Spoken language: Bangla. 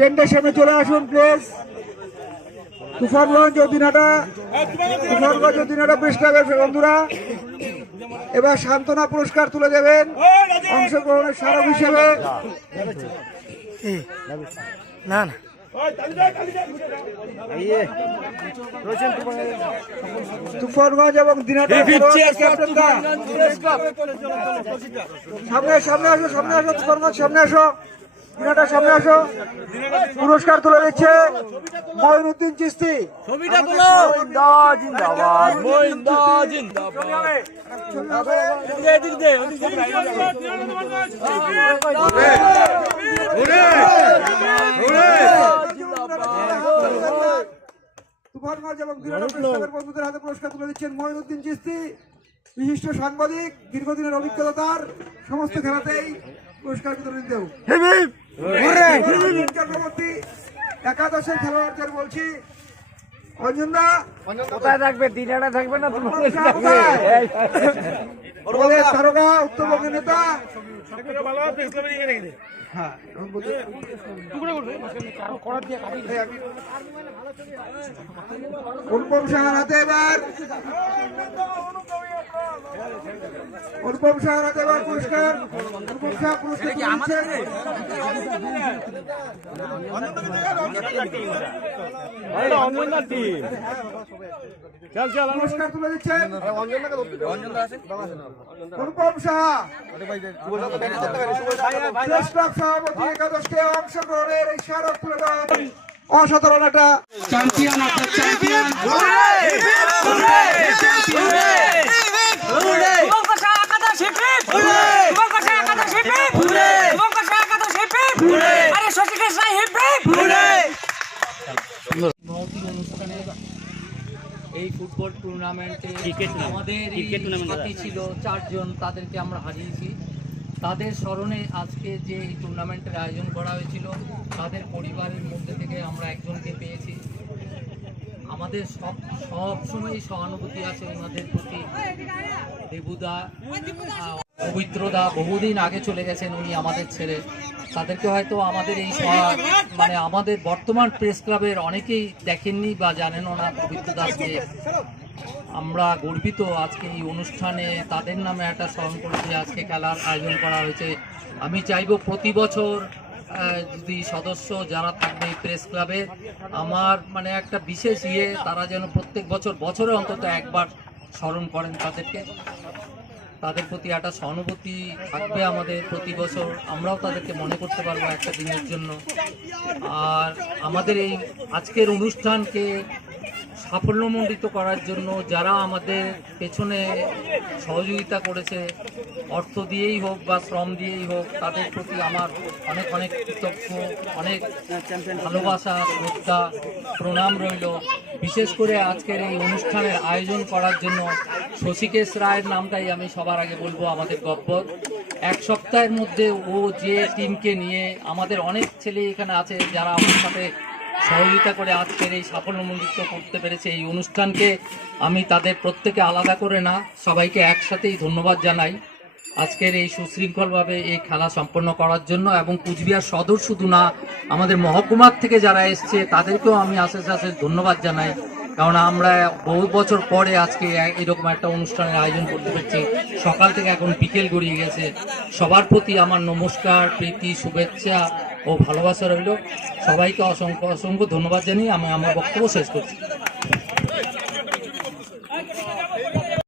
টেন্টের সামনে চলে আসুন প্লিজ। তুফানগঞ্জ অধীনাটা প্রেস ক্লাবের বন্ধুরা এবার সান্ত্বনা পুরস্কার তুলে দেবেন অংশগ্রহণের স্মারক হিসেবে। না না তুফানগঞ্জ এবং দিনাটা সামনে সামনে আসো, সামনে আসো, তুফানগঞ্জ সামনে আসো, দিনাটা সামনে আসো। পুরস্কার তুলে দিচ্ছে মঈনুদ্দিন চিশতি। তুফানগঞ্জ এবং দিনাটা প্রেস ক্লাবের বন্ধুদের হাতে পুরস্কার তুলে দিচ্ছেন মঈনুদ্দিন চিশতি, বিশিষ্ট সাংবাদিক, দীর্ঘদিনের অভিজ্ঞতার সমস্ত খেলাতেই পুরস্কার বিতরণ দেব। চক্রবর্তী একাদশের খেলোয়াড়দের বলছি, অঞ্জনদা কোথায় থাকবে? দিনাটা থাকবে না তারকা উত্তরবঙ্গের নেতা অনুপম সাহার হাতে এবার পুরস্কার। অনুপম সাহা পুরস্কার তুলে দিচ্ছেন অনুপম সাহা, প্রেস ক্লাব সভাপতি, একাদশকে অংশগ্রহণের এই স্মারক তুলে দেওয়া। অসাধারণ একটা চ্যাম্পিয়ন, এই ফুটবল টুর্নামেন্টে আমাদের সাথী ছিল 4 জন, তাদেরকে আমরা হারিয়েছি। তাদের স্মরণে আজকে যে এই টুর্নামেন্টের আয়োজন করা হয়েছিল, তাদের পরিবারের মধ্যে থেকে আমরা একজনকে পেয়েছি। আমাদের সব সময় সহানুভূতি আছে ওনাদের প্রতি। দেবুদা, পবিত্রদা বহুদিন আগে চলে গেছেন উনি আমাদের ছেড়ে। তাদেরকে হয়তো আমাদের এই মানে আমাদের বর্তমান প্রেস ক্লাবের অনেকেই দেখেননি বা জানেনও না পবিত্র দাসকে। আমরা গর্বিত আজকে এই অনুষ্ঠানে তাদের নামে একটা স্মরণ করেছে, আজকে খেলার আয়োজন করা হয়েছে। আমি চাইবো প্রতি বছর যদি সদস্য যারা থাকবে প্রেস ক্লাবে, আমার মানে একটা বিশেষ তারা যেন প্রত্যেক বছরে অন্তত একবার স্মরণ করেন তাদেরকে। তাদের প্রতি একটা সহানুভূতি থাকবে আমাদের প্রতি বছর, আমরাও তাদেরকে মনে করতে পারবো একটা দিনের জন্য। আর আমাদের এই আজকের অনুষ্ঠানকে সাফল্যমণ্ডিত করার জন্য যারা আমাদের পেছনে সহযোগিতা করেছে, অর্থ দিয়েই হোক বা শ্রম দিয়েই হোক, তাদের প্রতি আমার অনেক অনেক কৃতজ্ঞ, অনেক ভালোবাসা, শ্রদ্ধা, প্রণাম রইল। বিশেষ করে আজকের এই অনুষ্ঠানের আয়োজন করার জন্য শশীকেশ রায়ের নামটাই আমি সবার আগে বলবো, আমাদের গব্বর। 1 সপ্তাহের মধ্যে ও যে টিমকে নিয়ে, আমাদের অনেক ছেলে এখানে আছে যারা আমার সাথে সহযোগিতা করে আজকের এই সাফল্যমণ্ডিত করতে পেরেছে এই অনুষ্ঠানকে। আমি তাদের প্রত্যেকে আলাদা করে না, সবাইকে একসাথেই ধন্যবাদ জানাই আজকের এই সুশৃঙ্খলভাবে এই খেলা সম্পন্ন করার জন্য। এবং কুচবিহার সদর শুধু না, আমাদের মহকুমার থেকে যারা এসছে তাদেরকেও আমি অশেষ ধন্যবাদ জানাই, কারণ আমরা বহু বছর পরে আজকে এরকম একটা অনুষ্ঠানের আয়োজন করতে পারছি। সকাল থেকে এখন বিকেল গড়িয়ে গেছে। সবার প্রতি আমার নমস্কার, প্রীতি, শুভেচ্ছা ও ভালোবাসা রইল। সবাইকে অসংখ্য ধন্যবাদ জানিয়ে আমি আমার বক্তব্য শেষ করছি।